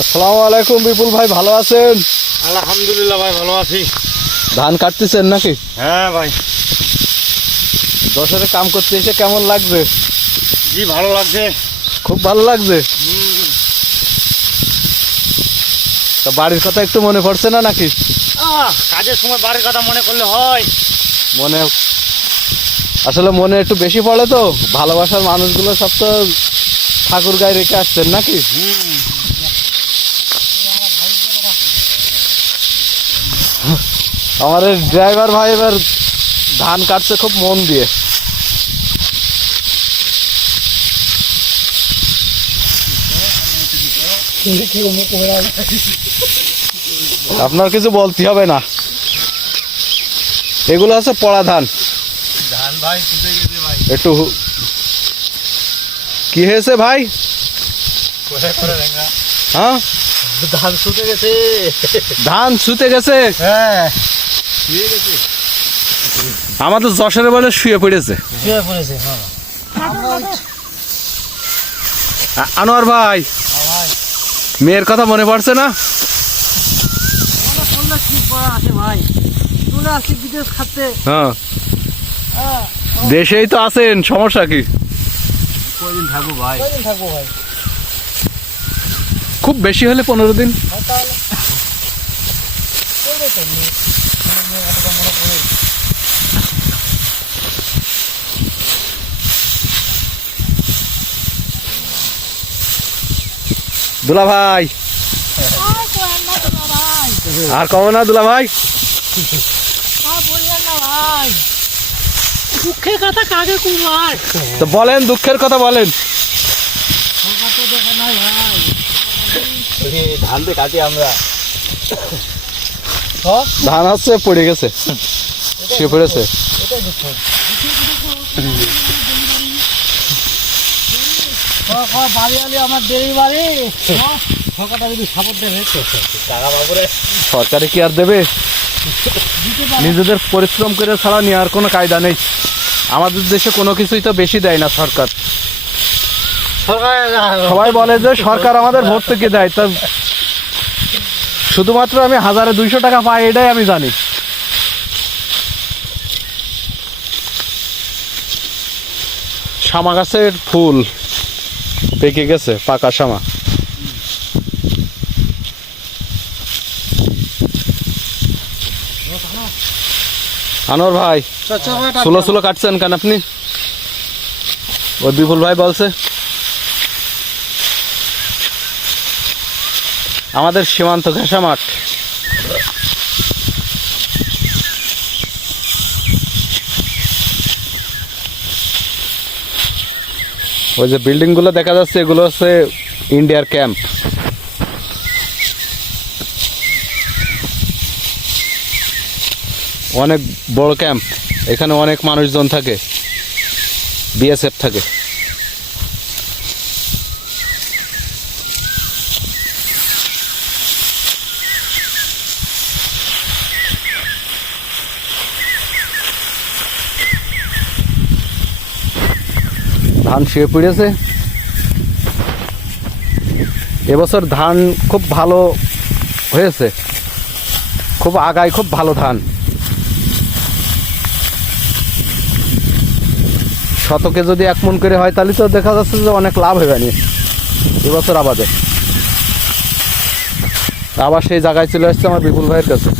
আসসালামু আলাইকুম বিপুল ভাই ভালো আছেন? আলহামদুলিল্লাহ ভাই ভালো আছি। ধান কাটতেছেন নাকি? হ্যাঁ ভাই। দশের কাম করতে এসে কেমন লাগছে? জি ভালো লাগছে। খুব ভালো লাগছে? তা বাড়ির কথা একটু মনে পড়ছে না নাকি? কাজের সময় বাড়ির কথা মনে করলে হয়। মনে আসলে মনে একটু বেশি পড়ে তো। ভালোবাসার মানুষগুলো সব তো ঠাকুর গায়ে রেখে আসছেন নাকি? আমার ড্রাইভার ভাই এবার ধান কাটছে খুব মন দিয়ে। আপনার কিছু বলতে হবে না। এগুলো আছে পড়া ধান। ধান ভাই ভাই। একটু কি হয়েছে ভাই? হ্যাঁ? ধান শুতে গেছে। ধান শুতে গেছে? হ্যাঁ। গেছে আমাদের যশোরে বলে শুয়ে পড়েছে। শুয়ে পড়েছে হ্যাঁ। আনোয়ার ভাই মেয়ের কথা মনে পড়ছে না? বললে কি করা আছে ভাই চলে আসছি বিদেশ খাতে হ্যাঁ দেশেই তো আছেন সমস্যা কি খুব বেশি হলে পনেরো দিন তাহলে করবে তো মেয়ে মেয়ে এতটা মনে করে দুলা ভাই আর কমো না দুলা ভাই দুঃখের কথা কাকে কুমার? তো বলেন দুঃখের কথা বলেন। সরকার তো দেখা নাই ভাই ধান কাটি আমরা ধান হচ্ছে পড়ে গেছে পড়েছে এটাই দুঃখ বাড়ি আলি আমার দেরি বাড়ি সরকারটা যদি সাপোর্ট দেবে টাকা বাবুরে সরকারে কি আর দেবে? নিজেদের পরিশ্রম করে ছাড়া নেওয়ার কোনো কায়দা নেই। আমাদের দেশে কোনো কিছুই তো বেশি দেয় না সরকার। সরকার সবাই বলে যে সরকার আমাদের ভোট থেকে দেয় তা শুধুমাত্র আমি হাজারে দুইশো টাকা পাই এটাই আমি জানি। শামা গাছের ফুল। পেকে গেছে, পাকা শামা। আনোয়ার ভাই ষোলো ষোলো কাটছেন কেন আপনি? ওই বিপুল ভাই বলছে। আমাদের সীমান্ত ঘেঁষা মাঠ। ওই যে বিল্ডিংগুলো দেখা যাচ্ছে, এগুলো হচ্ছে ইন্ডিয়ার ক্যাম্প অনেক বড় ক্যাম্প এখানে অনেক মানুষজন থাকে। বিএসএফ থাকে। ধান শুয়ে পড়েছে। এবছর ধান খুব ভালো হয়েছে। খুব আগায় খুব ভালো ধান। শতকে যদি এক মন করে হয়, তাহলে তো দেখা যাচ্ছে যে অনেক লাভ হবে নি। এবছর আবাদে। আবার সেই জায়গায় চলে আসছে আমার বিপুল ভাইয়ের কাছে।